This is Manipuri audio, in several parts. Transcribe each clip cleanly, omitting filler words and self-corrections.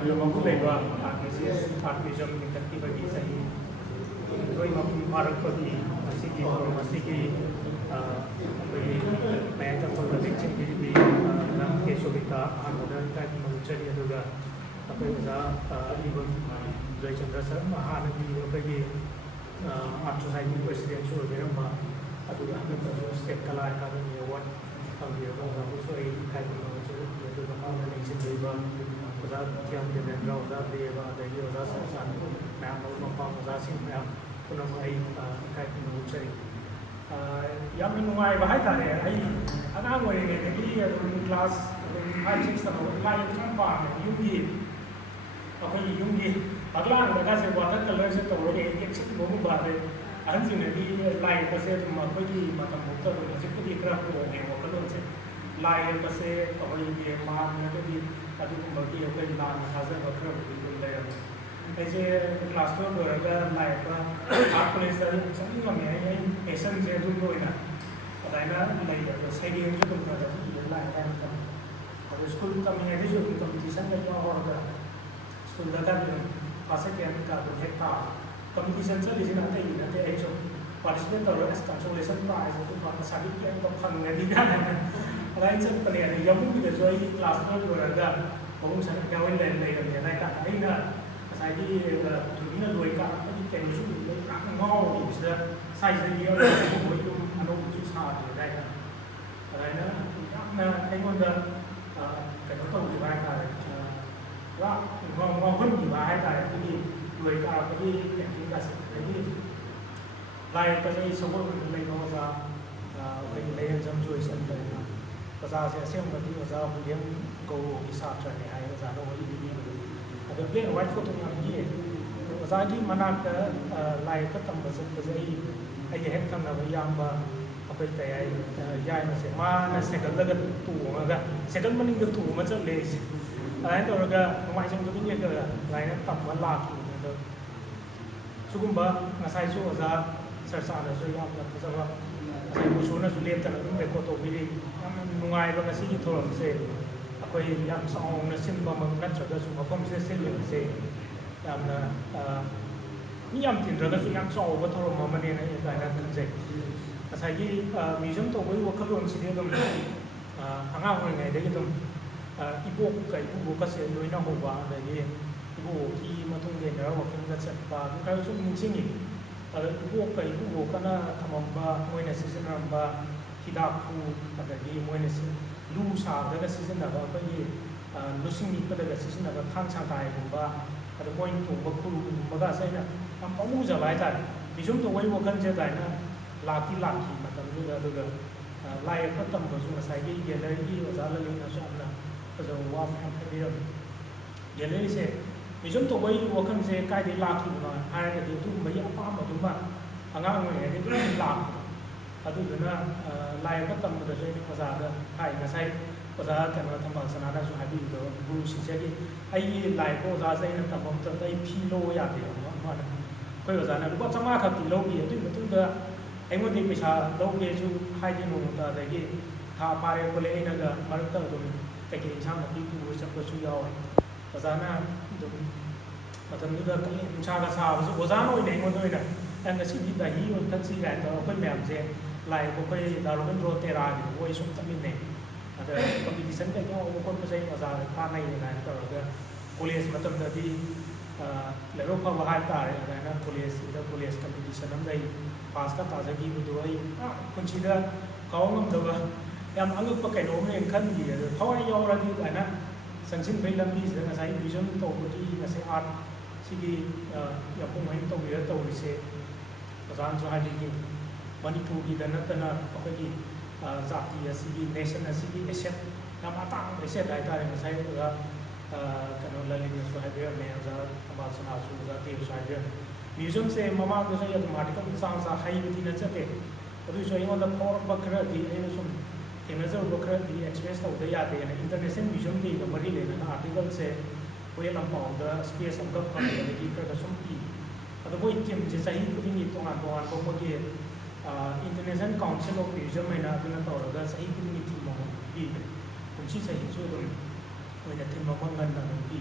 ꯌꯥꯝꯅ ꯃꯒꯨꯟ ꯂꯩꯕ ꯑꯥꯔꯇꯤꯖꯝ ꯂꯤꯡꯈꯠꯈꯤꯕꯒꯤ ꯆꯍꯤ ꯂꯣꯏ ꯃꯄꯨꯡ ꯐꯥꯔꯛꯄꯒꯤ ꯑꯁꯤꯒꯤ ꯊꯧꯔꯝ ꯑꯁꯤꯒꯤ ꯑꯩꯈꯣꯏꯒꯤ ꯃꯌꯥꯏ ꯇꯝꯐꯝꯗ ꯂꯤꯡꯁꯤꯟꯕꯤꯔꯤꯕꯤ ꯃꯦꯗꯥꯝ ꯀꯦ ꯁꯣꯕꯤꯇꯥ ꯑꯍꯥꯟꯕꯗ ꯏꯀꯥꯏꯈꯨꯝꯅ ꯎꯠꯆꯔꯤ ꯑꯗꯨꯒ ꯑꯩꯈꯣꯏ ꯑꯣꯖꯥ ꯑꯔꯤꯕꯝ ꯖꯌꯆꯟꯗ꯭ꯔ ꯍꯥꯟꯅꯒꯤ ꯑꯩꯈꯣꯏꯒꯤ ꯑꯥꯔꯠ ꯁꯣꯁꯥꯏꯇꯤ ꯄ꯭ꯔꯦꯁꯤꯗꯦꯟꯁꯨ ꯑꯣꯏꯕꯤꯔꯝꯕ ꯑꯗꯨꯒ ꯍꯟꯗꯛꯇꯁꯨ ꯁ꯭ꯇꯦꯠ ꯀꯂꯥ ꯑꯦꯀꯥꯗꯃꯤ ꯑꯦꯋꯥꯔꯗ ꯐꯪꯕꯤꯔꯕ ꯑꯣꯖꯥꯕꯨꯁꯨ ꯑꯩ ꯏꯀꯥꯏꯈꯨꯝꯅ ꯎꯠꯆꯔꯤ ꯑꯗꯨꯒ ꯃꯥꯅ ꯂꯤꯡꯁꯤꯟꯕꯤꯔꯤꯕ ꯑꯣꯖꯥ ꯊꯤꯌꯥꯝ ꯗꯦꯕꯦꯟꯗ꯭ꯔ ꯑꯣꯖꯥ ꯗꯦꯕ ꯑꯗꯒꯤ ꯑꯣꯖꯥ ꯁꯔꯆꯥꯟ ꯃꯌꯥꯝ ꯃꯔꯨꯞ ꯃꯄꯥꯡ ꯑꯣꯖꯥꯁꯤꯡ ꯃꯌꯥꯝ ꯄꯨꯝꯅꯃꯛ ꯑꯩ ꯏꯀꯥꯏꯈꯨꯝꯅ ꯎꯠꯆꯔꯤ ꯌꯥꯝꯅ ꯅꯨꯡꯉꯥꯏꯕ ꯍꯥꯏꯇꯥꯔꯦ ꯑꯩ ꯑꯉꯥꯡ ꯑꯣꯏꯔꯤꯉꯩꯗꯒꯤ ꯑꯗꯨꯝ ꯀ꯭ꯂꯥꯁ 5, 6 ꯇꯝꯕ ꯂꯥꯏ ꯌꯦꯛꯄ ꯌꯥꯝ ꯄꯥꯝꯃꯦ ꯑꯩꯈꯣꯏꯒꯤ ꯌꯨꯝꯒꯤ ꯐꯛꯂꯥꯡꯗꯒꯁꯦ ꯋꯥꯇꯔ ꯀꯂꯔꯁꯦ ꯇꯧꯔꯒ ꯌꯦꯛꯁꯤꯟꯕꯒꯨꯝꯕ ꯑꯗꯩ ꯑꯍꯟꯁꯤꯡꯅꯗꯤ ꯂꯥꯏ ꯌꯦꯛꯄꯁꯦ ꯑꯗꯨꯝ ꯑꯩꯈꯣꯏꯒꯤ ꯃꯇꯝꯐꯥꯎꯗ ꯑꯗꯨꯝ ꯍꯧꯖꯤꯛꯄꯨꯗꯤ ꯈꯔ ꯍꯣꯡꯉꯦ ꯋꯥꯈꯜꯂꯣꯟꯁꯦ ꯂꯥꯏ ꯌꯦꯛꯄꯁꯦ ꯑꯩꯈꯣꯏꯒꯤ ꯃꯥꯟꯅꯔꯒꯗꯤ ꯑꯗꯨꯒꯨꯝꯕꯒꯤ ꯑꯩꯈꯣꯏ ꯂꯥꯟꯅ ꯊꯥꯖꯕ ꯈꯔꯕꯨꯗꯤ ꯑꯗꯨꯝ ꯂꯩꯔꯝꯃꯦ ꯑꯩꯁꯦ ꯀ꯭ꯂꯥꯁ 12 ꯂꯣꯏꯔꯒ ꯂꯥꯏ ꯌꯦꯛꯄ ꯑꯥꯔꯠ ꯀꯣꯂꯦꯖꯇ ꯑꯗꯨꯝ ꯆꯪꯅꯤꯡꯉꯝꯃꯦ ꯑꯩ ꯄꯦꯁꯟꯁꯦ ꯑꯗꯨꯝꯕ ꯑꯣꯏꯅ ꯑꯗꯨꯃꯥꯏꯅ ꯂꯩ ꯑꯗꯣ ꯁꯩꯔꯦꯡꯁꯨ ꯑꯗꯨꯝ ꯈꯔ ꯏꯕ ꯂꯥꯏ ꯀꯥꯏꯅ ꯇꯝꯃꯦ ꯑꯗꯣ ꯁ꯭ꯀꯨꯜ ꯇꯝꯃꯤꯉꯩꯗꯁꯨ ꯑꯗꯨꯝ ꯀꯝꯄꯤꯇꯤꯁꯟꯒ ꯌꯥꯎꯔꯒ ꯁ꯭ꯀꯨꯜꯗꯒ ꯑꯗꯨꯝ ꯐꯥꯔꯁ ꯁꯦꯀꯦꯟꯗꯒ ꯑꯗꯨꯝ ꯍꯦꯛ ꯇꯥꯕ ꯀꯝꯄꯤꯇꯤꯁꯟ ꯆꯠꯂꯤꯁꯤꯅ ꯑꯇꯩꯒꯤ ꯅꯠꯇꯦ ꯑꯩ ꯁꯨꯝ ꯄꯥꯔꯇꯤꯁꯤꯄꯦꯠ ꯇꯧꯔꯒ ꯀꯟꯁꯣꯂꯦꯁꯟ ꯄ꯭ꯔꯥꯏꯖ ꯑꯗꯨꯒ ꯁꯥꯔꯇꯤꯐꯤꯀꯦꯠ ꯑꯃ ꯐꯪꯒꯅꯤ ꯀꯥꯏꯅ ꯑꯗꯨꯃꯥꯏꯅ ꯆꯠꯄꯅꯦ ꯑꯗ ꯌꯥꯝꯕꯨꯡꯒꯤꯗꯁꯨ ꯑꯩ ꯀ꯭ꯂꯥꯁ 12 ꯂꯣꯏꯔꯒ ꯃꯕꯨꯡ ꯁꯅꯤꯀꯥ ꯍꯣꯏ ꯂꯩꯔꯝꯃꯦ ꯑꯗꯥꯏꯀꯥꯟꯗ ꯑꯩꯅ ꯉꯁꯥꯏꯒꯤ ꯄ꯭ꯔꯤꯊꯤꯕꯤꯅ ꯂꯣꯏ ꯀꯥꯔꯛꯄꯒꯤ ꯀꯩꯅꯣꯁꯨ ꯌꯥꯝ ꯉꯥꯎꯔꯤꯕꯁꯤꯗ ꯁꯥꯏꯁꯤꯗꯒꯤ ꯃꯣꯏ ꯌꯨꯝ ꯑꯅꯧꯕꯁꯨ ꯁꯥꯔꯤ ꯑꯗꯥꯏꯗ ꯑꯗꯨꯃꯥꯏꯅ ꯌꯥꯝꯅ ꯑꯩꯉꯣꯟꯗ ꯀꯩꯅꯣ ꯇꯧꯈꯤꯕ ꯍꯥꯏꯇꯥꯔꯦ ꯄꯨꯔꯥ ꯉꯥꯎꯍꯟꯈꯤꯕ ꯍꯥꯏꯇꯥꯔꯦ ꯑꯗꯨꯒꯤ ꯂꯣꯏ ꯀꯥꯔꯛꯄꯒꯤ ꯄꯦꯟꯇꯤꯡꯒꯁꯦ ꯑꯗꯒꯤ ꯂꯥꯏ ꯌꯦꯛꯄꯁꯦ ꯑꯩ ꯁꯒꯣꯜꯕꯟꯗ ꯂꯩꯕ ꯑꯣꯖꯥ ꯑꯩꯈꯣꯏꯒꯤ ꯂꯩꯔꯦꯟꯖꯝ ꯖꯣꯏꯁꯟꯗꯅ ꯑꯣꯖꯥꯁꯦ ꯑꯁꯦꯡꯕꯗꯤ ꯑꯣꯖꯥ ꯋꯤꯂꯤꯌꯝ ꯒꯧꯔꯣꯒꯤ ꯁꯥꯇ꯭ꯔꯅꯦ ꯍꯥꯏ ꯑꯣꯖꯥꯅ ꯋꯥꯔꯤ ꯂꯤꯕꯤꯕꯗꯣ ꯑꯗꯣ ꯕ꯭ꯂꯦꯛ ꯑꯦꯟ ꯋꯥꯏꯠ ꯐꯣꯇꯣ ꯌꯥꯝ ꯌꯦꯛꯑꯦ ꯑꯣꯖꯥꯒꯤ ꯃꯅꯥꯛꯇ ꯂꯥꯏ ꯌꯦꯛꯄ ꯇꯝꯕ ꯆꯠꯄꯁꯦ ꯑꯩꯒꯤ ꯍꯦꯛ ꯊꯪꯅꯕ ꯏꯌꯥꯝꯕ ꯑꯩꯈꯣꯏ ꯀꯩ ꯍꯥꯏ ꯌꯥꯏꯃꯁꯦ ꯃꯥꯅ ꯁꯥꯏꯀꯜꯗꯒ ꯇꯣꯡꯉꯒ ꯁꯥꯏꯀꯜ ꯃꯅꯤꯡꯗ ꯇꯣꯡꯉ ꯆꯠꯂꯦ ꯑꯩꯁꯦ ꯑꯗꯨꯃꯥꯏꯅ ꯇꯧꯔꯒ ꯅꯣꯡꯃꯥꯏꯖꯤꯡ ꯈꯨꯗꯤꯡꯒꯤ ꯑꯗꯨꯃꯥꯏꯅ ꯇꯝꯕ ꯂꯥꯛꯈꯤꯕꯅꯦ ꯑꯗꯣ ꯁꯤꯒꯨꯝꯕ ꯉꯁꯥꯏꯁꯨ ꯑꯣꯖꯥ ꯁꯔꯆꯥꯟꯗꯁꯨ ꯌꯥꯝꯅ ꯐꯖꯕ ꯉꯁꯥꯏ ꯃꯨꯁꯨꯅꯁꯨ ꯂꯦꯞꯇꯅ ꯑꯗꯨꯝ ꯔꯦꯀꯣꯔꯠ ꯇꯧꯕꯤꯔꯤ ꯌꯥꯝꯅ ꯅꯨꯡꯉꯥꯏꯕ ꯉꯁꯤꯒꯤ ꯊꯧꯔꯝꯁꯦ ꯑꯩꯈꯣꯏ ꯌꯥꯝ ꯆꯥꯎꯅ ꯁꯤꯟꯕꯃꯛ ꯅꯠꯇ꯭ꯔꯒꯁꯨ ꯃꯐꯝꯁꯦ ꯁꯤꯜꯂꯤꯕꯁꯦ ꯌꯥꯝꯅ ꯃꯤ ꯌꯥꯝ ꯇꯤꯟꯗ꯭ꯔꯒꯁꯨ ꯌꯥꯝ ꯆꯥꯎꯕ ꯊꯧꯔꯝ ꯑꯃꯅꯦꯅ ꯑꯩ ꯑꯗꯨꯃꯥꯏꯅ ꯈꯟꯖꯩ ꯉꯁꯥꯏꯒꯤ ꯃ꯭ꯌꯨꯖꯤꯌꯝ ꯇꯧꯕꯒꯤ ꯋꯥꯈꯜꯂꯣꯟꯁꯤꯗꯤ ꯑꯗꯨꯝ ꯑꯉꯥꯡ ꯑꯣꯏꯔꯤꯉꯩꯗꯒꯤ ꯑꯗꯨꯝ ꯏꯕꯣꯛꯀ ꯏꯄꯨꯕꯣꯛꯀꯁꯦ ꯂꯣꯏꯅꯍꯧꯕ ꯑꯗꯒꯤ ꯏꯕꯣꯛꯀꯤ ꯃꯇꯨꯡ ꯏꯟꯅꯔꯒ ꯋꯥꯛꯀꯤꯡꯗ ꯆꯠꯄ ꯑꯗꯨ ꯈꯔ ꯁꯨꯝ ꯅꯤꯡꯁꯤꯡꯉꯤ ꯑꯗꯣ ꯏꯕꯣꯛꯀ ꯏꯄꯨꯕꯣꯛꯀꯅ ꯊꯝꯃꯝꯕ ꯃꯣꯏꯅ ꯁꯤꯖꯤꯟꯅꯔꯝꯕ ꯍꯤꯗꯥꯛꯄꯨ ꯑꯗꯒꯤ ꯃꯣꯏꯅ ꯂꯨ ꯁꯥꯕꯗꯒ ꯁꯤꯖꯤꯟꯅꯕ ꯑꯩꯈꯣꯏꯒꯤ ꯂꯨꯁꯤꯡ ꯅꯤꯛꯄꯗꯒ ꯁꯤꯖꯤꯟꯅꯕ ꯊꯥꯡ ꯁꯪꯒꯥꯏꯒꯨꯝꯕ ꯑꯗ ꯃꯣꯏꯅ ꯇꯣꯡꯕ ꯈꯨꯔꯨꯒꯨꯝꯕꯒꯁꯦ ꯑꯩꯅ ꯌꯥꯝ ꯄꯥꯝꯃꯨꯖꯕ ꯍꯥꯏꯇꯥꯔꯦ ꯃ꯭ꯌꯨꯖꯤꯌꯝ ꯇꯧꯕꯒꯤ ꯋꯥꯈꯜꯁꯦ ꯑꯗꯨꯃꯥꯏꯅ ꯂꯥꯛꯈꯤ ꯃꯇꯝꯗꯨꯗ ꯑꯗꯨꯒ ꯂꯥꯏ ꯌꯦꯛꯄ ꯇꯝꯕꯁꯨ ꯉꯁꯥꯏꯒꯤ ꯒꯦꯂꯔꯤꯒꯤ ꯑꯣꯖꯥ ꯂꯂꯤꯡꯅꯁꯨ ꯌꯥꯝꯅ ꯐꯖꯕ ꯋꯥ ꯃꯌꯥꯝ ꯍꯥꯏꯕꯤꯔꯝꯃꯤ ꯒꯦꯂꯔꯤꯁꯦ ꯃ꯭ꯌꯨꯖꯤꯌꯝ ꯇꯧꯕꯒꯤ ꯋꯥꯈꯜꯁꯦ ꯀꯥꯏꯗꯒꯤ ꯂꯥꯛꯈꯤꯕꯅꯣ ꯍꯥꯏꯔꯒꯗꯤ ꯑꯗꯨꯒꯨꯝꯕꯒꯤ ꯑꯄꯥꯝꯕꯗꯨꯃ ꯑꯉꯥꯡ ꯑꯣꯏꯔꯤꯉꯩꯗꯒꯤ ꯑꯗꯨꯝ ꯂꯥꯛꯄ ꯑꯗꯨꯗꯨꯅ ꯂꯥꯏ ꯌꯦꯛꯄ ꯇꯝꯕꯗꯁꯨ ꯑꯩꯅ ꯑꯣꯖꯥꯗ ꯍꯥꯏ ꯉꯁꯥꯏ ꯑꯣꯖꯥ ꯀꯩꯅꯣ ꯊꯝꯕꯥꯜ ꯁꯅꯥꯅꯁꯨ ꯍꯥꯏꯕꯤꯕꯗꯣ ꯒꯨꯔꯨ ꯁꯤꯁ꯭ꯌꯒꯤ ꯑꯩꯒꯤ ꯂꯥꯏ ꯌꯦꯛꯄ ꯑꯣꯖꯥꯁꯦ ꯑꯩꯅ ꯇꯝꯕ ꯃꯇꯝꯗ ꯑꯩ ꯐꯤ ꯂꯧꯕ ꯌꯥꯗꯦꯕ ꯃꯥꯅ ꯑꯩꯈꯣꯏ ꯑꯣꯖꯥꯅ ꯂꯨꯄꯥ 500 ꯈꯛꯇꯤ ꯂꯧꯈꯤ ꯑꯗꯨꯒꯤ ꯃꯇꯨꯡꯗ ꯑꯩꯉꯣꯟꯗꯒꯤ ꯄꯩꯁꯥ ꯂꯧꯒꯦꯁꯨ ꯍꯥꯏꯗꯤ ꯅꯣꯡꯃꯇ ꯑꯗꯒꯤ ꯊꯥ ꯐꯥꯔꯦ ꯈꯣꯠꯂꯦ ꯑꯩꯅꯒ ꯃꯔꯛꯇ ꯑꯗꯨꯝ ꯀꯩꯀꯩ ꯏꯟꯁꯥꯡ ꯅꯥꯄꯤ ꯄꯨꯕ ꯆꯠꯄꯁꯨ ꯌꯥꯎꯋꯦ ꯑꯣꯖꯥꯅ ꯑꯗꯨꯝ ꯃꯇꯝꯗꯨꯗ ꯅꯨꯡꯁꯥꯒ ꯁꯥꯕꯁꯨ ꯑꯣꯖꯥꯅ ꯑꯣꯏꯅ ꯑꯩꯉꯣꯟꯗ ꯑꯣꯏꯅ ꯉꯁꯤꯗꯤ ꯗꯍꯤ ꯑꯣꯏꯅ ꯊꯛꯁꯤ ꯀꯥꯏꯅ ꯇꯧꯔꯒ ꯑꯩꯈꯣꯏ ꯃꯌꯥꯝꯁꯦ ꯂꯥꯏ ꯌꯦꯛꯄ ꯑꯩꯈꯣꯏ ꯗꯥꯔꯣꯕꯦꯟꯗ꯭ꯔꯣ ꯇꯦꯔꯥꯒꯤ ꯃꯣꯏ ꯁꯨꯝ ꯆꯠꯃꯤꯟꯅꯩ ꯑꯗ ꯀꯝꯄꯤꯇꯤꯁꯟꯒ ꯌꯥꯎꯕ ꯈꯣꯠꯄꯁꯦ ꯑꯩ ꯑꯣꯖꯥꯗ ꯇꯥꯟꯅꯩ ꯀꯥꯏꯅ ꯇꯧꯔꯒ ꯀꯣꯂꯦꯖ ꯃꯇꯝꯗꯗꯤ ꯂꯥꯏꯕꯛ ꯐꯕ ꯍꯥꯏꯇꯥꯔꯦ ꯑꯗꯨꯃꯥꯏꯅ ꯀꯣꯂꯦꯖ ꯀꯝꯄꯤꯇꯤꯁꯟ ꯑꯃꯗ ꯑꯩ ꯄꯥꯁꯀ ꯇꯥꯖꯈꯤꯕꯗꯨ ꯑꯩ ꯄꯨꯟꯁꯤꯗ ꯀꯥꯎ ꯉꯝꯗꯕ ꯌꯥꯝ ꯑꯉꯛꯄ ꯀꯩꯅꯣꯝꯅꯦꯅ ꯈꯟꯈꯤ ꯑꯗꯣ ꯊꯋꯥꯏ ꯌꯥꯎꯔꯗꯤ ꯑꯗꯨꯃꯥꯏꯅ ꯆꯪꯁꯤꯟꯕꯒꯤ ꯂꯝꯕꯤꯁꯤꯗ ꯉꯁꯥꯏ ꯃ꯭ꯌꯨꯖꯤꯌꯝ ꯇꯧꯕꯒꯤ ꯉꯁꯥꯏ ꯑꯥꯔꯠ ꯁꯤꯒꯤ ꯌꯥꯄꯨꯡ ꯃꯌꯨꯝ ꯇꯧꯕꯤꯔ ꯇꯧꯔꯤꯁꯦ ꯑꯣꯖꯥꯅꯁꯨ ꯍꯥꯏꯕꯤꯈꯤ ꯃꯅꯤꯄꯨꯔꯒꯤꯗ ꯅꯠꯇꯅ ꯑꯩꯈꯣꯏꯒꯤ ꯖꯥꯇꯤ ꯑꯁꯤꯒꯤ ꯅꯦꯁꯟ ꯑꯁꯤꯒꯤ ꯑꯦꯁꯦꯠ ꯌꯥꯝ ꯑꯇꯥꯡꯕ ꯑꯦꯁꯦꯠ ꯍꯥꯏꯇꯥꯔꯦ ꯉꯁꯥꯏ ꯑꯣꯖꯥ ꯀꯩꯅꯣ ꯂꯂꯤꯡꯅꯁꯨ ꯍꯥꯏꯕꯤꯔꯝꯃꯦ ꯑꯣꯖꯥ ꯊꯝꯕꯥꯜ ꯁꯅꯥꯁꯨ ꯑꯣꯖꯥ ꯇꯦꯕꯁꯨ ꯍꯥꯏꯕꯤꯔꯝꯃꯦ ꯃ꯭ꯌꯨꯖꯤꯌꯝꯁꯦ ꯃꯃꯥꯡꯗꯁꯨ ꯑꯩ ꯑꯗꯨꯝ ꯑꯥꯔꯇꯤꯀꯜ ꯃꯆꯥ ꯍꯩꯕꯗꯤ ꯅꯠꯆꯗꯦ ꯑꯗꯨꯁꯨ ꯑꯩꯉꯣꯟꯗ ꯐꯥꯎꯔꯛꯄ ꯈꯔꯗꯤ ꯑꯩꯅ ꯁꯨꯝ ꯊꯦꯡꯅꯖꯔꯨꯕ ꯈꯔꯗꯤ ꯑꯦꯛꯁꯄ꯭ꯔꯦꯁ ꯇꯧꯗ ꯌꯥꯗꯦꯅ ꯏꯟꯇꯔꯅꯦꯁꯅꯦꯜ ꯃ꯭ꯌꯨꯖꯤꯌꯝ ꯗꯦꯒ ꯃꯔꯤ ꯂꯩꯅꯅ ꯑꯥꯔꯇꯤꯀꯜꯁꯦ ꯍꯨꯏꯌꯦꯟ ꯂꯝꯄꯥꯎꯗ ꯁ꯭ꯄꯦꯁ ꯑꯃꯈꯛ ꯐꯪꯕꯗꯒꯤ ꯈꯔ ꯁꯨꯝ ꯄꯤ ꯑꯗꯣ ꯃꯣꯏ ꯇꯤꯝꯁꯦ ꯆꯍꯤ ꯈꯨꯗꯤꯡꯒꯤ ꯇꯣꯉꯥꯟ ꯇꯣꯉꯥꯟꯕ ꯃꯣꯏꯒꯤ ꯏꯟꯇꯔꯅꯦꯁꯅꯦꯜ ꯀꯥꯎꯟꯁꯤꯜ ꯑꯣꯐ ꯃ꯭ꯌꯨꯖꯤꯌꯝ ꯍꯥꯏꯅ ꯑꯗꯨꯅ ꯇꯧꯔꯒ ꯆꯍꯤ ꯈꯨꯗꯤꯡꯒꯤ ꯊꯤꯝ ꯑꯃ ꯄꯤꯕꯅꯦ ꯀꯨꯝꯁꯤ ꯆꯍꯤꯁꯨ ꯑꯗꯨꯝ ꯃꯣꯏꯅ ꯊꯤꯝ ꯑꯃ ꯉꯟꯅ ꯑꯗꯨꯝ ꯄꯤ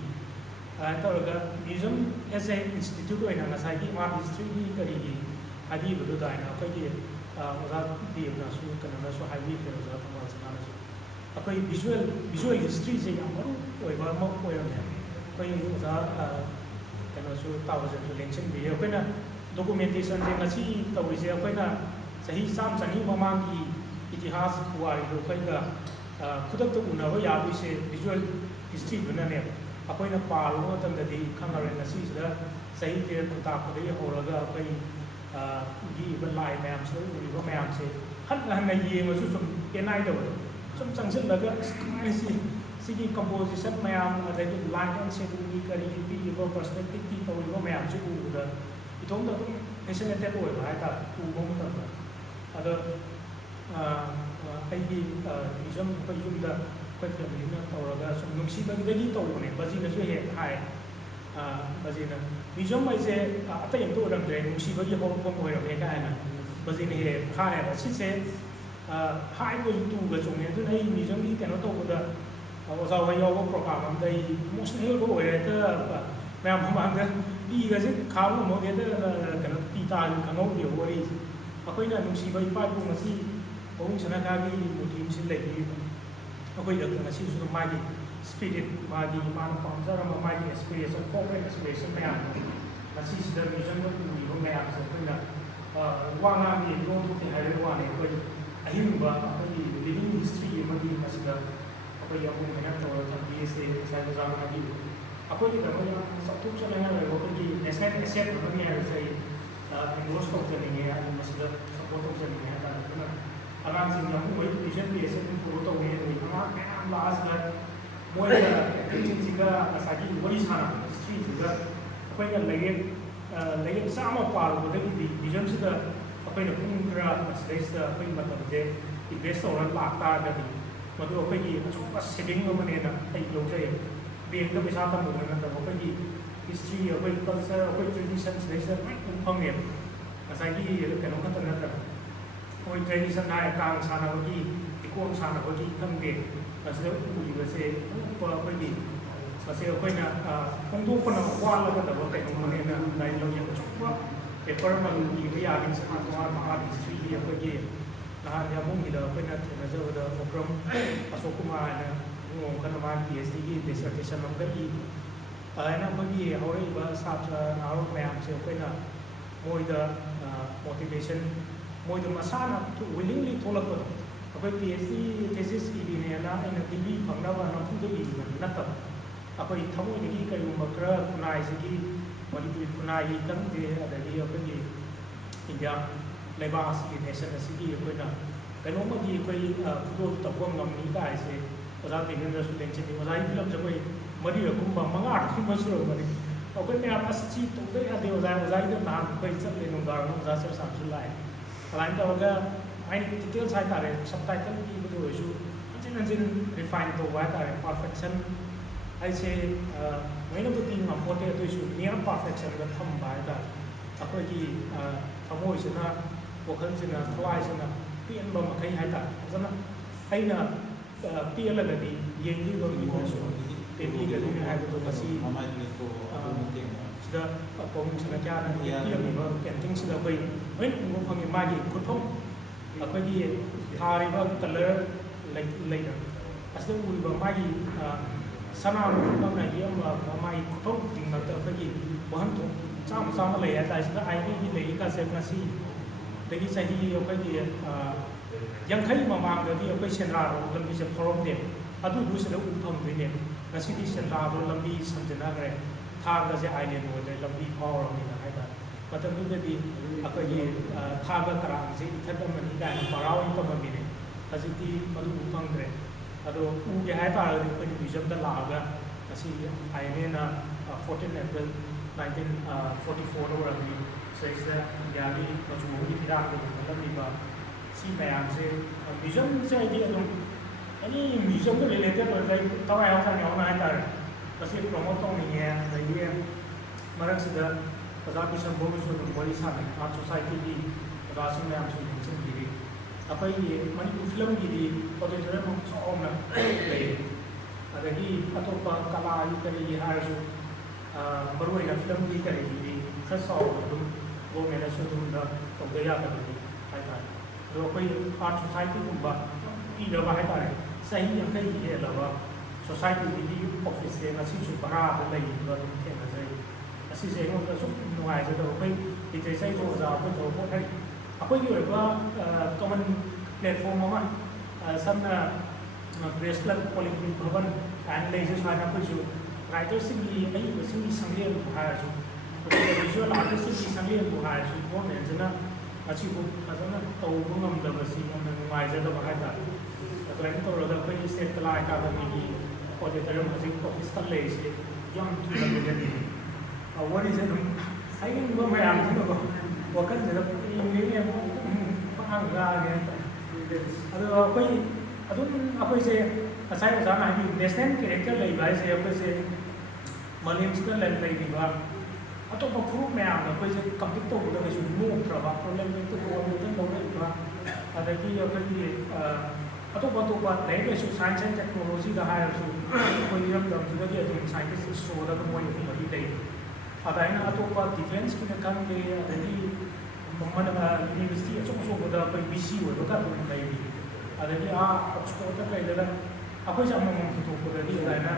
ꯇꯧꯔꯒ ꯃ꯭ꯌꯨꯖꯤꯌꯝ ꯑꯦꯁ ꯑꯦ ꯏꯟꯁꯇꯤꯇ꯭ꯌꯨꯠ ꯑꯣꯏꯅ ꯉꯁꯥꯏꯒꯤ ꯑꯥꯔꯠ ꯍꯤꯁꯇ꯭ꯔꯤꯒꯤ ꯀꯔꯤꯒꯤ ꯍꯥꯏꯕꯤꯕꯗꯨꯗ ꯑꯩꯈꯣꯏꯒꯤ ꯑꯣꯖꯥ ꯗꯦꯕꯅꯁꯨ ꯀꯩꯅꯣꯅꯁꯨ ꯍꯥꯏꯕꯤꯈ꯭ꯔꯦ ꯑꯣꯖꯥ ꯊꯧꯕꯥꯜꯁꯅꯥꯅꯁꯨ ꯑꯩꯈꯣꯏ ꯚꯤꯖꯨꯋꯦꯜ ꯍꯤꯁꯇ꯭ꯔꯤꯁꯦ ꯌꯥꯝ ꯃꯔꯨ ꯑꯣꯏꯕ ꯑꯃ ꯑꯣꯏꯔꯝꯃꯦ ꯑꯩꯈꯣꯏ ꯑꯣꯖꯥ ꯀꯩꯅꯣꯁꯨ ꯇꯥꯕꯁꯨ ꯂꯦꯡꯁꯤꯟꯕꯤꯌꯦ ꯑꯩꯈꯣꯏꯅ ꯗꯣꯀꯨꯃꯦꯟꯇꯦꯁꯟꯁꯦ ꯉꯁꯤ ꯇꯧꯔꯤꯁꯦ ꯑꯩꯈꯣꯏꯅ ꯆꯍꯤ 100-200 ꯃꯃꯥꯡꯒꯤ ꯏꯇꯤꯍꯥꯁ ꯄꯨꯋꯥꯔꯤꯗꯣ ꯑꯩꯈꯣꯏꯒ ꯈꯨꯗꯛꯇ ꯎꯅꯕ ꯌꯥꯗꯣꯏꯁꯦ ꯚꯤꯖꯨꯋꯦꯜ ꯍꯤꯁꯇ꯭ꯔꯤꯗꯨꯅꯅꯦꯕ ꯑꯩꯈꯣꯏꯅ ꯄꯥꯔꯨꯕ ꯃꯇꯝꯗꯗꯤ ꯈꯪꯉꯔꯣꯏ ꯉꯁꯤꯁꯤꯗ ꯆꯍꯤ 13 ꯈꯨꯟꯇꯥꯛꯄꯗꯒꯤ ꯍꯧꯔꯒ ꯑꯩꯈꯣꯏ ꯌꯦꯛꯏꯕ ꯂꯥꯏ ꯃꯌꯥꯝꯁꯤꯗ ꯎꯔꯤꯕ ꯃꯌꯥꯝꯁꯦ ꯍꯟꯅ ꯌꯦꯡꯉꯁꯨ ꯁꯨꯝ ꯄꯦꯟꯅꯥꯏꯗꯕꯗꯣ ꯁꯨꯝ ꯆꯪꯁꯤꯜꯂꯒ ꯁꯤꯒꯤ ꯀꯝꯄꯣꯖꯤꯁꯟ ꯃꯌꯥꯝ ꯑꯗꯒꯤ ꯂꯥꯏꯟ ꯑꯦꯟ ꯁꯦꯗꯨꯒꯤ ꯀꯔꯤꯒꯤ ꯄꯤꯔꯤꯕ ꯄꯔꯁꯄꯦꯛꯇꯤꯚꯀꯤ ꯇꯧꯔꯤꯕ ꯃꯌꯥꯝꯁꯦ ꯎꯕꯗ ꯏꯇꯣꯝꯗ ꯑꯗꯨꯝ ꯐꯦꯁꯤꯅꯦꯇꯦꯠ ꯑꯣꯏꯕ ꯍꯥꯏꯇꯥꯔꯦ ꯎꯕ ꯃꯇꯝꯗ ꯑꯗꯣ ꯑꯩꯒꯤ ꯃ꯭ꯌꯨꯖꯤꯌꯝ ꯑꯩꯈꯣꯏ ꯌꯨꯝꯗ ꯑꯩꯈꯣꯏ ꯐꯦꯃꯤꯂꯤꯅ ꯇꯧꯔꯒ ꯁꯨꯝ ꯅꯨꯡꯁꯤꯕꯗꯒꯤ ꯇꯧꯕꯅꯦ ꯕꯖꯤꯅꯁꯨ ꯍꯦꯛ ꯍꯥꯏ ꯕꯖꯤꯅ ꯃ꯭ꯌꯨꯖꯤꯌꯝ ꯍꯥꯏꯁꯦ ꯑꯇꯩ ꯑꯝꯇ ꯑꯣꯏꯔꯝꯗ꯭ꯔꯦ ꯅꯨꯡꯁꯤꯕꯒꯤ ꯍꯧꯔꯛꯐꯝ ꯑꯣꯏꯔꯝꯃꯦ ꯀꯥꯏꯅ ꯕꯖꯤꯅ ꯍꯦꯛ ꯍꯥꯏꯌꯦꯕ ꯁꯤꯁꯦ ꯍꯥꯏꯕꯁꯨ ꯇꯨꯒ ꯆꯨꯝꯃꯦ ꯑꯗꯨꯅ ꯑꯩ ꯃ꯭ꯌꯨꯖꯤꯌꯝꯒꯤ ꯀꯩꯅꯣ ꯇꯧꯕꯗ ꯑꯣꯖꯥ ꯍꯣꯏ ꯌꯥꯎꯕ ꯄ꯭ꯔꯣꯒ꯭ꯔꯥꯝ ꯑꯃꯗ ꯑꯩ ꯏꯃꯣꯁꯅꯦꯜꯒ ꯑꯣꯏꯔꯦ ꯍꯦꯛꯇ ꯃꯌꯥꯝ ꯃꯃꯥꯡꯗ ꯄꯤꯒꯁꯦ ꯈꯥꯕ ꯉꯝꯃꯧꯗꯦ ꯍꯦꯛꯇ ꯀꯩꯅꯣ ꯄꯤ ꯇꯥꯒꯤ ꯈꯪꯍꯧꯗꯦꯕ ꯋꯥꯔꯤꯁꯦ ꯑꯩꯈꯣꯏꯅ ꯅꯨꯡꯁꯤꯕ ꯏꯄꯥ ꯏꯄꯨ ꯉꯁꯤ ꯄꯕꯨꯡ ꯁꯅꯥꯒꯥꯒꯤ ꯃꯨꯔꯇꯤ ꯑꯃꯁꯤ ꯂꯩꯕꯤꯔꯤꯕ ꯑꯩꯈꯣꯏꯗ ꯉꯁꯤꯁꯨ ꯃꯥꯒꯤ ꯁ꯭ꯄꯤꯔꯤꯠ ꯃꯥꯒꯤ ꯃꯥꯅ ꯄꯥꯝꯖꯔꯝꯕ ꯃꯥꯒꯤ ꯑꯦꯁꯄꯤꯔꯦꯁꯟ ꯀꯣꯔꯄꯣꯔꯦꯠ ꯑꯦꯁꯄꯤꯔꯦꯁꯟ ꯃꯌꯥꯝꯗꯣ ꯉꯁꯤꯁꯤꯗ ꯃ꯭ꯌꯨꯖꯤꯌꯝꯗ ꯎꯔꯤꯕ ꯃꯌꯥꯝꯁꯦ ꯑꯩꯈꯣꯏꯅ ꯋꯥ ꯉꯥꯡꯒꯤ ꯂꯣꯟ ꯊꯣꯛꯇꯦ ꯍꯥꯏꯕꯒꯤ ꯋꯥꯅꯤ ꯑꯩꯈꯣꯏ ꯑꯍꯤꯡꯕ ꯑꯩꯈꯣꯏꯒꯤ ꯂꯤꯕꯤꯡ ꯍꯤꯁꯇ꯭ꯔꯤ ꯑꯃꯒꯤ ꯃꯁꯤꯗ ꯑꯩꯈꯣꯏ ꯑꯃꯨꯛ ꯍꯦꯟꯅ ꯇꯧꯔꯒ ꯊꯝꯕꯤꯔꯤꯁꯦ ꯉꯁꯥꯏ ꯑꯣꯖꯥꯅ ꯍꯥꯏꯕꯤꯌꯨ ꯑꯩꯈꯣꯏꯒꯤꯗꯃꯛ ꯌꯥꯝ ꯆꯥꯎꯊꯣꯛꯆꯅꯤꯡꯉꯥꯏ ꯑꯣꯏꯕ ꯑꯩꯈꯣꯏꯒꯤ ꯅꯦꯁꯅꯦꯜ ꯑꯦꯁꯦꯠ ꯑꯃꯅꯤ ꯍꯥꯏꯕꯁꯦ ꯑꯩ ꯑꯦꯟꯗꯣꯔꯁ ꯇꯧꯖꯅꯤꯡꯉꯦ ꯑꯗꯨ ꯃꯁꯤꯗ ꯁꯄꯣꯔꯠ ꯇꯧꯖꯅꯤꯡꯉꯦ ꯍꯥꯏꯇꯥꯔꯦ ꯑꯗꯨꯅ ꯑꯉꯥꯡꯁꯤꯡ ꯌꯥꯝ ꯃꯣꯏ ꯇ꯭ꯌꯨꯁꯟ ꯕꯦꯁ ꯑꯗꯨꯝ ꯐꯣꯂꯣ ꯇꯧꯋꯦ ꯑꯗꯒꯤ ꯑꯉꯥꯡ ꯃꯌꯥꯝ ꯂꯥꯛꯑꯁꯤꯗ ꯃꯣꯏꯒ ꯇꯤꯆꯤꯡꯁꯤꯒ ꯉꯁꯥꯏꯒꯤ ꯋꯥꯔꯤ ꯁꯥꯟꯅꯕ ꯍꯤꯁꯇ꯭ꯔꯤꯁꯤꯒ ꯑꯩꯈꯣꯏꯅ ꯂꯥꯏꯔꯤꯛ ꯆꯥꯝꯃ ꯄꯥꯔꯨꯕꯗꯒꯤꯗꯤ ꯃ꯭ꯌꯨꯖꯤꯌꯝꯁꯤꯗ ꯑꯩꯈꯣꯏꯅ ꯄꯨꯡ ꯈꯔ ꯃꯁꯤꯗꯩꯁꯤꯗ ꯑꯩꯈꯣꯏ ꯃꯇꯝꯁꯦ ꯏꯟꯚꯦꯁ ꯇꯧꯔ ꯂꯥꯛꯇꯥꯔꯒꯗꯤ ꯃꯗꯨ ꯑꯩꯈꯣꯏꯒꯤ ꯑꯆꯧꯕ ꯁꯦꯚꯤꯡ ꯑꯃꯅꯦꯅ ꯑꯩ ꯂꯧꯖꯩ ꯕꯦꯡꯛꯇ ꯄꯩꯁꯥ ꯊꯝꯕꯗ ꯅꯠꯇꯕ ꯑꯩꯈꯣꯏꯒꯤ ꯍꯤꯁꯇ꯭ꯔꯤ ꯑꯩꯈꯣꯏ ꯀꯜꯆꯔ ꯑꯩꯈꯣꯏ ꯇ꯭ꯔꯦꯗꯤꯁꯟ ꯁꯤꯗꯩꯁꯤꯗ ꯂꯣꯏ ꯐꯪꯉꯦꯕ ꯉꯁꯥꯏꯒꯤ ꯀꯩꯅꯣ ꯈꯛꯇ ꯅꯠꯇꯕ ꯑꯩꯈꯣꯏ ꯇ꯭ꯔꯦꯗꯤꯁꯟ ꯍꯥꯏꯔ ꯀꯥꯡ ꯁꯥꯟꯅꯕꯒꯤ ꯏꯀꯣꯟ ꯁꯥꯟꯅꯕꯒꯤ ꯈꯪꯗꯦ ꯃꯁꯤꯗ ꯎꯔꯤꯕꯁꯦ ꯑꯉꯛꯄ ꯑꯩꯈꯣꯏꯒꯤ ꯃꯁꯤ ꯑꯩꯈꯣꯏꯅ ꯐꯣꯡꯗꯣꯛꯄꯅ ꯋꯥꯠꯂꯒꯗꯕ ꯀꯩꯅꯣꯝꯃꯅꯦꯅ ꯑꯩ ꯂꯧꯖꯩ ꯑꯆꯧꯕ ꯄꯦꯄꯔ ꯑꯃ ꯏꯕ ꯌꯥꯒꯅꯤ ꯇꯣꯉꯥꯟꯕ ꯑꯥꯔꯠ ꯍꯤꯁꯇ꯭ꯔꯤꯒꯤ ꯑꯩꯈꯣꯏꯒꯤ ꯅꯍꯥꯟ ꯌꯥꯝꯕꯨꯡꯒꯤꯗ ꯑꯩꯈꯣꯏꯅ ꯊꯦꯡꯅꯖꯕꯗ ꯑꯣꯀ꯭ꯔꯝ ꯑꯁꯣꯛ ꯀꯨꯃꯥꯔ ꯍꯥꯏꯅ ꯑꯃꯨꯛ ꯃꯥꯒꯤ PhDꯒꯤ ꯗꯤꯁꯔꯇꯦꯁꯟ ꯑꯃꯒ ꯏꯕ ꯑꯗꯨꯃꯥꯏꯅ ꯑꯩꯈꯣꯏꯒꯤ ꯍꯧꯔꯛꯏꯕ ꯁꯥꯇ꯭ꯔ ꯅꯍꯥꯔꯣꯜ ꯃꯌꯥꯝꯁꯦ ꯑꯩꯈꯣꯏꯅ ꯃꯣꯏꯗ ꯃꯣꯇꯤꯚꯦꯁꯟ ꯃꯣꯏꯗ ꯃꯁꯥꯅ ꯋꯤꯂꯤꯡꯂꯤ ꯊꯣꯛꯂꯛꯄꯗꯣ ꯑꯩꯈꯣꯏ PhD ꯊꯦꯁꯤꯁ ꯏꯔꯤꯅꯦꯅ ꯑꯩꯅ ꯗꯤꯒ꯭ꯔꯤ ꯐꯪꯅꯕ ꯅꯝꯐꯨꯗ ꯏꯕ ꯅꯠꯇꯕ ꯑꯩꯈꯣꯏ ꯊꯃꯣꯏꯗꯒꯤ ꯀꯔꯤꯒꯨꯝꯕ ꯈꯔ ꯈꯨꯟꯅꯥꯏꯁꯤꯒꯤ ꯃꯅꯤꯄꯨꯔꯤ ꯈꯨꯟꯅꯥꯏꯒꯤ ꯈꯪꯗꯦ ꯑꯗꯒꯤ ꯑꯩꯈꯣꯏꯒꯤ ꯏꯟꯗꯤꯌꯥ ꯂꯩꯕꯥꯛ ꯑꯁꯤꯒꯤ ꯅꯦꯁꯟ ꯑꯁꯤꯒꯤ ꯑꯩꯈꯣꯏꯅ ꯀꯩꯅꯣꯝꯃꯗꯤ ꯑꯩꯈꯣꯏ ꯈꯨꯗꯣꯜ ꯇꯧꯕ ꯉꯝꯃꯤ ꯀꯥꯏꯁꯦ ꯑꯣꯖꯥ ꯗꯦꯕꯦꯟꯗ꯭ꯔꯁꯨ ꯂꯦꯡꯁꯤꯟꯅꯤ ꯑꯣꯖꯥꯒꯤ ꯐꯤꯂꯝꯁꯦ ꯑꯩꯈꯣꯏ 4ꯔꯛꯀꯨꯝꯕ 5ꯔꯛꯀꯨꯝꯕ ꯁꯨꯔꯝꯕꯅꯤ ꯑꯩꯈꯣꯏ ꯃꯌꯥꯝ ꯑꯁ ꯁꯤ ꯇꯧꯗ ꯌꯥꯗꯦ ꯑꯣꯖꯥꯒꯤꯗ ꯅꯍꯥꯟ ꯑꯩꯈꯣꯏ ꯆꯠꯂꯦ ꯅꯨꯡꯗꯥꯡ ꯑꯣꯖꯥ ꯆꯔꯁꯥꯡꯁꯨ ꯂꯥꯛꯑꯦ ꯑꯗꯨꯃꯥꯏꯅ ꯇꯧꯔꯒ ꯑꯩꯅ ꯗꯤꯇꯦꯜꯁ ꯍꯥꯏꯇꯥꯔꯦ ꯁꯕꯇꯥꯏꯇꯜ ꯄꯤꯕꯗ ꯑꯣꯏꯔꯁꯨ ꯍꯟꯖꯤꯟ ꯔꯤꯐꯥꯏꯟ ꯇꯧꯕ ꯍꯥꯏꯇꯥꯔꯦ ꯄꯔꯐꯦꯛꯁꯟ ꯍꯥꯏꯁꯦ ꯂꯣꯏꯅꯕꯨꯗꯤ ꯉꯝꯄꯣꯠꯇꯦ ꯑꯗꯨꯑꯣꯏꯁꯨ ꯅꯤꯌꯔ ꯄꯔꯐꯦꯛꯁꯟꯗ ꯊꯝꯕ ꯍꯥꯏꯇꯥꯔꯦ ꯑꯩꯈꯣꯏꯒꯤ ꯊꯃꯣꯏꯁꯤꯅ ꯋꯥꯈꯜꯁꯤꯅ ꯊꯋꯥꯏꯁꯤꯅ ꯄꯦꯟꯕ ꯃꯈꯩ ꯍꯥꯏꯇꯥꯔꯦ ꯐꯖꯅ ꯑꯩꯅ ꯄꯦꯜꯂꯒꯗꯤ ꯌꯦꯡꯂꯤꯕ ꯃꯤꯅꯁꯨ ꯄꯦꯟꯕꯤꯒꯗꯣꯏꯅꯤ ꯍꯥꯏꯕꯗꯣ ꯃꯁꯤ ꯁꯤꯗ ꯄꯕꯨꯡ ꯁꯅꯥꯀ꯭ꯌꯥꯅ ꯌꯦꯛꯄꯤꯔꯝꯃꯤꯕ ꯄꯦꯟꯇꯤꯡꯁꯤꯗ ꯑꯩꯈꯣꯏ ꯂꯣꯏꯅ ꯎꯕ ꯐꯪꯉꯤ ꯃꯥꯒꯤ ꯈꯨꯠꯐꯝ ꯑꯩꯈꯣꯏꯒꯤ ꯊꯥꯔꯤꯕ ꯀꯂꯔ ꯂꯩꯅ ꯑꯁꯤꯗ ꯎꯔꯤꯕ ꯃꯥꯒꯤ ꯁꯅꯥ ꯃꯈꯜꯅ ꯌꯦꯛꯑꯝꯕ ꯃꯥꯒꯤ ꯈꯨꯠꯐꯝ ꯈꯨꯗꯤꯡꯃꯛꯇ ꯑꯩꯈꯣꯏꯒꯤ ꯋꯥꯍꯟꯊꯣꯛ ꯆꯥꯝꯃ ꯂꯩ ꯍꯥꯏꯇꯥꯔꯦ ꯁꯤꯗ ꯑꯥꯏꯕꯤꯒꯤ ꯂꯩꯔꯤꯀꯥꯁꯦ ꯉꯁꯤ ꯑꯗꯒꯤ ꯆꯍꯤ ꯑꯩꯈꯣꯏꯒꯤ 50 ꯃꯃꯥꯡꯗꯗꯤ ꯑꯩꯈꯣꯏ ꯁꯦꯟꯗ꯭ꯔꯥꯔꯣꯝ ꯂꯝꯕꯤꯁꯦ ꯐꯥꯎꯔꯝꯗꯦꯕ ꯑꯗꯨꯗꯨ ꯁꯤꯗ ꯎ ꯐꯪꯗꯣꯏꯅꯦꯕ ꯉꯁꯤꯗꯤ ꯁꯦꯟꯗ꯭ꯔꯥꯗꯣ ꯂꯝꯕꯤ ꯁꯝꯖꯤꯟꯅꯈ꯭ꯔꯦ ꯊꯥꯡꯒꯁꯦ ꯑꯥꯏꯂꯦꯟ ꯑꯣꯏꯗ꯭ꯔꯦ ꯂꯝꯕꯤ ꯐꯥꯎꯔꯕꯅꯤꯅ ꯍꯥꯏꯇꯥꯔꯦ ꯃꯇꯝꯗꯨꯗꯗꯤ ꯑꯩꯈꯣꯏꯒꯤ ꯊꯥꯡꯒ ꯀꯔꯥꯡꯁꯦ ꯏꯊꯠ ꯑꯃꯅꯤ ꯀꯥꯏꯅ ꯄꯔꯥ ꯑꯣꯏꯅ ꯇꯝꯃꯝꯃꯤꯅꯦ ꯍꯧꯖꯤꯛꯇꯤ ꯃꯗꯨ ꯎ ꯐꯪꯗ꯭ꯔꯦ ꯑꯗꯣ ꯎꯒꯦ ꯍꯥꯏꯇꯥꯔꯒꯗꯤ ꯑꯩꯈꯣꯏꯅ ꯃ꯭ꯌꯨꯖꯤꯌꯝꯗ ꯂꯥꯛꯑꯒ ꯉꯁꯤ INA 14 April 1944ꯗ ꯑꯣꯏꯔꯝꯃꯤ ꯁꯤꯗꯩꯁꯤꯗ ꯏꯟꯗꯤꯌꯥꯒꯤ ꯃꯆꯨ ꯑꯃꯒꯤ ꯐꯤꯔꯥꯡꯗ ꯂꯤꯡꯈꯠꯂꯝꯃꯤꯕ ꯁꯤ ꯃꯌꯥꯝꯁꯦ ꯃ꯭ꯌꯨꯖꯤꯌꯝꯁꯦ ꯍꯥꯏꯗꯤ ꯑꯗꯨꯝ ꯑꯦꯅꯤ ꯃ꯭ꯌꯨꯖꯤꯌꯝꯒ ꯔꯤꯂꯦꯇꯦꯠ ꯑꯣꯏꯕ ꯊꯋꯥꯏ ꯌꯥꯎꯁꯪ ꯌꯥꯎꯅ ꯍꯥꯏꯇꯥꯔꯦ ꯃꯁꯤ ꯄ꯭ꯔꯣꯃꯣꯠ ꯇꯧꯅꯤꯡꯉꯦ ꯑꯗꯒꯤ ꯃꯔꯛꯁꯤꯗ ꯑꯣꯖꯥ ꯕꯤꯁꯝꯕꯨꯁꯨ ꯑꯗꯨꯝ ꯋꯥꯔꯤ ꯁꯥꯟꯅꯩ ꯑꯥꯔꯠ ꯁꯣꯁꯥꯏꯇꯤꯒꯤ ꯑꯣꯖꯥꯁꯤꯡ ꯃꯌꯥꯝꯁꯨ ꯌꯦꯡꯁꯤꯟꯕꯤꯔꯤ ꯑꯩꯈꯣꯏꯒꯤ ꯃꯅꯤꯄꯨꯔ ꯐꯤꯂꯝꯒꯤꯗꯤ ꯑꯣꯗꯤꯇꯣꯔꯤꯌꯝ ꯑꯃ ꯆꯥꯎꯅ ꯂꯩ ꯑꯗꯒꯤ ꯑꯇꯣꯞꯄ ꯀꯂꯥꯒꯤ ꯀꯔꯤꯒꯤ ꯍꯥꯏꯔꯁꯨ ꯃꯔꯨꯑꯣꯏꯅ ꯐꯤꯂꯝꯒꯤ ꯀꯔꯤꯒꯤꯗꯤ ꯈꯔ ꯆꯥꯎꯅ ꯑꯗꯨꯝ ꯒꯣꯔꯃꯦꯟꯅꯁꯨ ꯑꯗꯨꯝꯗ ꯇꯧꯕ ꯌꯥꯗꯕꯅꯤ ꯍꯥꯏꯇꯥꯔꯦ ꯑꯗꯣ ꯑꯩꯈꯣꯏ ꯑꯥꯔꯠ ꯁꯣꯁꯥꯏꯇꯤꯒꯨꯝꯕ ꯏꯔꯕ ꯍꯥꯏꯇꯥꯔꯦ ꯆꯍꯤ 50 ꯍꯦꯜꯂꯕ ꯁꯣꯁꯥꯏꯇꯤꯒꯤ ꯑꯣꯐꯤꯁꯁꯦ ꯉꯁꯤꯁꯨ ꯚꯔꯥꯗ ꯂꯩꯕ ꯑꯗꯨꯝ ꯊꯦꯡꯅꯖꯩ ꯑꯁꯤꯁꯦ ꯑꯩꯉꯣꯟꯗ ꯁꯨꯝ ꯅꯨꯡꯉꯥꯏꯖꯗꯕ ꯑꯩꯈꯣꯏ ꯂꯤꯇꯔꯦꯆꯔꯒꯤ ꯑꯣꯖꯥ ꯑꯩꯈꯣꯏ ꯇꯧꯕ ꯍꯣꯠꯅꯔꯤ ꯑꯩꯈꯣꯏꯒꯤ ꯑꯣꯏꯕ ꯀꯃꯟ ꯄ꯭ꯂꯦꯠꯐꯣꯝ ꯑꯃ ꯁꯝꯅ ꯄ꯭ꯔꯦꯁ ꯀ꯭ꯂꯕ ꯄꯣꯂꯤꯇꯤꯛ ꯚꯕꯟ ꯀꯥꯏꯅ ꯂꯩꯁꯦ ꯁꯨꯃꯥꯏꯅ ꯑꯩꯈꯣꯏꯁꯨ ꯔꯥꯏꯇꯔꯁꯤꯡꯒꯤ ꯑꯏꯕꯁꯤꯡꯒꯤ ꯁꯪꯂꯦꯟꯕꯨ ꯍꯥꯏꯔꯁꯨ ꯚꯤꯖꯨꯋꯦꯜ ꯑꯥꯔꯇꯤꯁꯁꯤꯡꯒꯤ ꯁꯪꯂꯦꯟꯕꯨ ꯍꯥꯏꯔꯁꯨ ꯒꯣꯔꯃꯦꯟꯁꯤꯅ ꯃꯁꯤꯕꯨ ꯐꯖꯅ ꯇꯧꯕ ꯉꯝꯗꯕꯁꯤ ꯌꯥꯝꯅ ꯅꯨꯡꯉꯥꯏꯖꯗꯕ ꯍꯥꯏꯇꯥꯔꯦ ꯑꯗꯨꯃꯥꯏꯅ ꯇꯧꯔꯒ ꯑꯩꯈꯣꯏ ꯁ꯭ꯇꯦꯠ ꯀꯂꯥ ꯑꯦꯀꯥꯗꯃꯤꯒꯤ ꯑꯣꯗꯤꯇꯣꯔꯤꯌꯝ ꯍꯧꯖꯤꯛ ꯑꯣꯐꯤꯁꯇ ꯂꯩꯔꯤꯁꯦ ꯌꯥꯝ ꯊꯨꯅ ꯂꯣꯏꯖꯅꯤꯡꯉꯤ ꯋꯥꯔꯤꯁꯦ ꯑꯗꯨꯝ ꯍꯥꯏꯅꯤꯡꯕ ꯃꯌꯥꯝꯁꯤꯅꯀꯣ ꯋꯥꯈꯜꯁꯤꯗ ꯌꯦꯡꯉꯦ ꯄꯥꯡ ꯉꯥꯡꯉꯦ ꯑꯗꯣ ꯑꯩꯈꯣꯏ ꯑꯗꯨꯝ ꯑꯩꯈꯣꯏꯁꯦ ꯉꯁꯥꯏ ꯑꯣꯖꯥꯅ ꯍꯥꯏꯕꯤ ꯅꯦꯁꯅꯦꯜ ꯀꯦꯔꯦꯛꯇꯔ ꯂꯩꯕ ꯍꯥꯏꯁꯦ ꯑꯩꯈꯣꯏꯁꯦ ꯃꯥꯂꯦꯝꯁꯤꯗ ꯂꯩꯔꯤꯕ ꯑꯇꯣꯞꯄ ꯐꯨꯔꯨꯞ ꯃꯌꯥꯝꯅ ꯑꯩꯈꯣꯏꯁꯦ ꯀꯝꯄꯤꯠ ꯇꯧꯕꯗ ꯀꯩꯁꯨ ꯅꯣꯛꯇ꯭ꯔꯕ ꯄ꯭ꯔꯣꯕ꯭ꯂꯦꯝꯗ ꯂꯧꯔꯛꯏꯕ ꯑꯗꯒꯤ ꯑꯩꯈꯣꯏꯒꯤ ꯑꯇꯣꯞꯄ ꯂꯥꯏꯔꯤꯛ ꯂꯥꯏꯁꯨ ꯁꯥꯏꯟꯁ ꯑꯦꯟ ꯇꯦꯛꯅꯣꯂꯣꯖꯤꯗ ꯍꯥꯏꯔꯁꯨ ꯑꯩꯈꯣꯏ ꯏꯔꯝꯗꯝꯁꯤꯗꯒꯤ ꯑꯗꯨꯝ ꯁꯥꯏꯟꯇꯤꯁ ꯏꯁꯔꯣꯗꯒ ꯃꯣꯏ ꯑꯍꯨꯝ ꯂꯩ ꯑꯗꯨꯃꯥꯏꯅ ꯑꯇꯣꯞꯄ ꯗꯤꯐꯦꯟꯁꯀꯤꯅ ꯈꯪꯗꯦ ꯑꯗꯒꯤ ꯌꯨꯅꯤꯚꯔꯁꯤꯇꯤ ꯑꯆꯧꯕꯗ ꯑꯩꯈꯣꯏ BC ꯑꯣꯏꯕꯒ ꯑꯗꯨꯝ ꯂꯩꯔꯤ ꯑꯗꯒꯤ ꯑꯣꯛꯁꯐꯣꯔꯗ ꯀꯩꯗꯒ ꯑꯩꯈꯣꯏꯁꯦ ꯑꯃꯃꯝ ꯄꯨꯊꯣꯛꯄꯗꯗꯤ ꯑꯗꯨꯃꯥꯏꯅ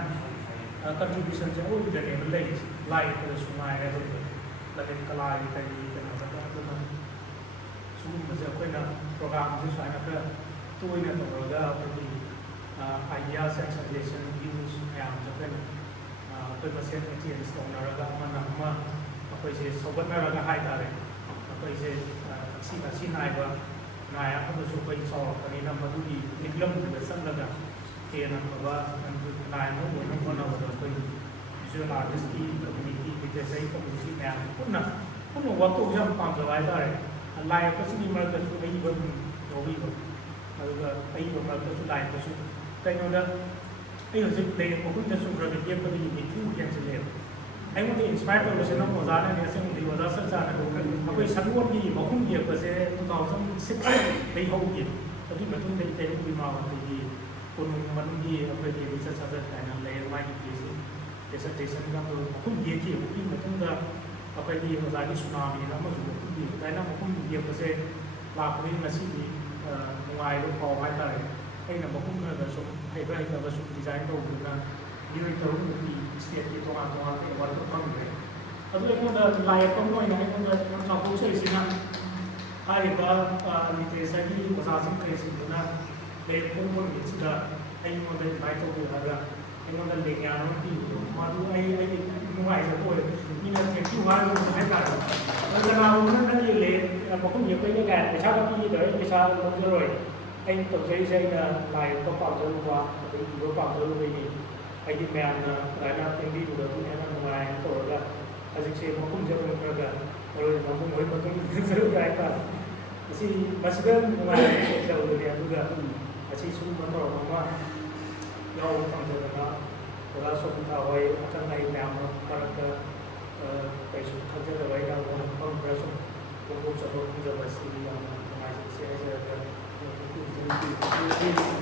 ꯀꯟꯇ꯭ꯔꯤꯕ꯭ꯌꯨꯁꯟꯁꯦ ꯑꯔꯣꯏꯕꯗꯅꯦꯕ ꯂꯩꯔꯤꯁꯦ ꯂꯥꯏ ꯌꯦꯛꯄꯗꯁꯨ ꯉꯥꯏꯔꯦ ꯑꯗꯨꯒ ꯂꯂꯤꯠ ꯀꯂꯥꯒꯤ ꯀꯩꯅꯣꯗ ꯑꯗꯨꯅ ꯁꯤꯒꯨꯝꯕꯁꯦ ꯑꯩꯈꯣꯏꯅ ꯄ꯭ꯔꯣꯒ꯭ꯔꯥꯝꯁꯦ ꯁꯨꯃꯥꯏꯅ ꯈꯔ ꯇꯣꯏꯅ ꯇꯧꯔꯒ ꯑꯩꯈꯣꯏꯒꯤ ꯑꯥꯏꯗꯤꯌꯥꯁ ꯑꯦꯟ ꯁꯖꯦꯁꯟ ꯚ꯭ꯌꯨꯁ ꯃꯌꯥꯝꯁꯦ ꯑꯩꯈꯣꯏꯅ ꯑꯩꯈꯣꯏ ꯃꯁꯦꯟ ꯑꯦꯛꯆꯦꯟꯖ ꯇꯧꯅꯔꯒ ꯑꯃꯅ ꯑꯃ ꯑꯩꯈꯣꯏꯁꯦ ꯁꯧꯒꯠꯅꯔꯒ ꯍꯥꯏꯇꯥꯔꯦ ꯑꯩꯈꯣꯏꯁꯦ ꯉꯁꯤ ꯅꯥꯏꯕ ꯅꯥꯏ ꯑꯃꯗꯁꯨ ꯑꯩꯈꯣꯏ ꯆꯥꯎꯔꯛꯄꯅꯤꯅ ꯃꯗꯨꯒꯤ ꯂꯤꯛꯂꯝꯗꯨꯗ ꯆꯠꯂꯒ ꯍꯦꯟꯅ ꯐꯕ ꯅꯥꯏ ꯑꯃ ꯑꯣꯏꯅꯕ ꯍꯣꯠꯅꯕꯗ ꯑꯩꯈꯣꯏ ꯚꯤꯖꯨꯋꯦꯜ ꯑꯥꯔꯇꯤꯁꯀꯤ ꯀꯝꯃꯨꯅꯤꯇꯤ ꯂꯤꯇꯔꯦꯆꯔꯒꯤ ꯀꯝꯃꯨꯅꯤꯇꯤ ꯃꯌꯥꯝ ꯄꯨꯟꯅ ꯋꯥꯛ ꯇꯧꯕꯁꯦ ꯌꯥꯝ ꯄꯥꯝꯖꯕ ꯍꯥꯏꯇꯥꯔꯦ ꯂꯥꯏ ꯌꯦꯛꯄꯁꯤꯒꯤ ꯃꯔꯛꯇꯁꯨ ꯑꯏꯕ ꯑꯗꯨꯝ ꯌꯥꯎꯕꯤꯕ ꯑꯗꯨꯒ ꯑꯏꯕ ꯃꯔꯛꯇꯁꯨ ꯂꯥꯏ ꯌꯦꯛꯄꯁꯨ ꯀꯩꯅꯣꯗ ꯑꯩ ꯍꯧꯖꯤꯛ ꯂꯩꯔꯛ ꯃꯈꯨꯟꯗ ꯁꯨꯈ꯭ꯔꯒ ꯌꯦꯛꯄꯗꯒꯤ ꯅꯤꯐꯨ ꯍꯦꯟꯖꯤꯜꯂꯦꯕ ꯑꯩꯉꯣꯟꯗ ꯏꯟꯁꯄꯥꯌꯔ ꯇꯧꯕꯁꯦ ꯅꯪ ꯑꯣꯖꯥꯅꯅꯦ ꯑꯁꯦꯡꯕꯗꯤ ꯑꯣꯖꯥ ꯁꯔꯆꯥꯅ ꯑꯩꯈꯣꯏ ꯁꯒꯣꯜꯒꯤ ꯃꯈꯨꯝ ꯌꯦꯛꯄꯁꯦ 2006ꯗꯒꯤ ꯍꯧꯈꯤ ꯑꯗꯨꯒꯤ ꯃꯇꯨꯡꯗ ꯏꯇꯩꯔꯨꯝ ꯕꯤꯃꯥꯕꯟꯇꯒꯤ ꯀꯣꯅꯨꯡ ꯃꯅꯨꯡꯒꯤ ꯑꯩꯈꯣꯏꯒꯤ ꯔꯤꯁꯔꯆ ꯁꯕꯖꯦꯛ ꯀꯥꯏꯅ ꯂꯩ ꯃꯥꯒꯤ ꯗꯤꯁꯔꯇꯦꯁꯟꯒ ꯃꯈꯨꯝ ꯌꯦꯛꯈꯤ ꯑꯗꯨꯒꯤ ꯃꯇꯨꯡꯗ ꯑꯩꯈꯣꯏꯒꯤ ꯑꯣꯖꯥꯒꯤ ꯁꯨꯅꯥꯃꯤꯅ ꯑꯃꯁꯨ ꯃꯈꯨꯝ ꯑꯗꯨꯃꯥꯏꯅ ꯃꯈꯨꯝ ꯌꯦꯛꯄꯁꯦ ꯂꯥꯛꯄꯗꯒꯤ ꯉꯁꯤꯗꯤ ꯅꯨꯡꯉꯥꯏꯕ ꯄꯥꯎ ꯍꯥꯏꯇꯥꯔꯦ ꯑꯩꯅ ꯃꯈꯨꯝ ꯈꯔ ꯁꯨꯝ ꯍꯩꯕ ꯍꯩꯇꯕ ꯁꯨꯝ ꯗꯤꯖꯥꯏꯟ ꯇꯧꯕꯗꯨꯅ ꯃꯤꯑꯣꯏ 6 ꯁ꯭ꯇꯦꯠꯀꯤ ꯇꯣꯉꯥꯟ ꯑꯦꯋꯥꯔꯗ ꯐꯪꯈ꯭ꯔꯦ ꯑꯗꯨ ꯑꯩꯉꯣꯟꯗ ꯂꯥꯏ ꯌꯦꯛꯄ ꯑꯣꯏꯅ ꯑꯩꯉꯣꯟꯗ ꯆꯥꯎꯊꯣꯛꯆꯔꯤꯁꯤꯅ ꯍꯥꯏꯔꯤꯕ ꯂꯤꯇꯔꯦꯆꯔꯒꯤ ꯑꯣꯖꯥꯁꯤꯡ ꯀꯩꯁꯤꯡꯗꯨꯅ ꯂꯥꯏꯔꯤꯛ ꯐꯣꯡꯕ ꯅꯨꯃꯤꯠꯁꯤꯗ ꯑꯩꯉꯣꯟꯗ ꯏꯟꯚꯥꯏꯠ ꯇꯧꯕꯤꯔꯒ ꯑꯩꯉꯣꯟꯗ ꯂꯦꯡꯌꯥꯟ ꯑꯃ ꯄꯤꯕꯗꯣ ꯃꯗꯨ ꯑꯩꯒꯤ ꯅꯨꯡꯉꯥꯏꯖꯕ ꯑꯣꯏ ꯃꯤꯅ ꯊꯦꯡꯀ꯭ꯌꯨ ꯍꯥꯏꯕꯗꯨ ꯍꯥꯏꯇꯥꯔꯦ ꯑꯗꯨ ꯀꯅꯥꯒꯨꯝꯕꯅ ꯅꯪꯒꯤ ꯃꯐꯝ ꯌꯦꯛꯄꯩꯅ ꯀꯥꯏꯅ ꯄꯩꯁꯥꯒ ꯄꯤꯗ꯭ꯔ ꯑꯩ ꯄꯩꯁꯥ ꯂꯧꯖꯔꯣꯏ ꯑꯩꯅ ꯇꯧꯖꯔꯤꯁꯦ ꯑꯩꯅ ꯂꯥꯏ ꯌꯦꯛꯄ ꯄꯥꯝꯖꯔꯨꯕ ꯑꯗꯒꯤ ꯏꯕ ꯄꯥꯝꯖꯔꯨꯕꯒꯤ ꯑꯩꯒꯤ ꯃꯌꯥꯝꯅ ꯑꯗꯨꯃꯥꯏꯅ ꯄꯦꯟꯕꯤꯕꯗꯣ ꯑꯗꯨꯅ ꯍꯦꯟꯅ ꯅꯨꯡꯉꯥꯏꯅ ꯇꯧꯔꯒ ꯍꯧꯖꯤꯛꯁꯦ ꯃꯐꯝꯁꯦ ꯑꯗꯨꯝ ꯈꯔ ꯃꯔꯣꯏ ꯃꯐꯝ ꯍꯣꯏ ꯃꯇꯨꯡ ꯖꯔꯨꯒ ꯍꯥꯏꯇꯥꯔꯦ ꯃꯁꯤꯗ ꯅꯨꯡꯉꯥꯏꯕ ꯑꯣꯏꯖꯕꯗꯨꯅꯤ ꯑꯗꯨꯒ ꯉꯁꯤ ꯁꯤꯒꯨꯝꯕ ꯊꯧꯔꯝ ꯑꯃ ꯌꯥꯎꯕ ꯐꯪꯖꯗꯅ ꯑꯣꯖꯥ ꯁꯣꯕꯤꯇꯥ ꯍꯣꯏ ꯑꯈꯪ ꯑꯍꯩ ꯃꯌꯥꯝ ꯃꯔꯛꯇ ꯀꯩꯁꯨ ꯈꯪꯖꯗꯕ ꯑꯩꯅ ꯋꯥꯍꯪ ꯈꯔ ꯁꯨꯝ ꯐꯣꯡꯗꯣꯛꯆꯕ ꯐꯪꯖꯕ ꯑꯁꯤ ꯌꯥꯝꯅ ꯅꯨꯡꯉꯥꯏꯖꯕꯁꯦ ꯍꯥꯏꯖꯔꯒ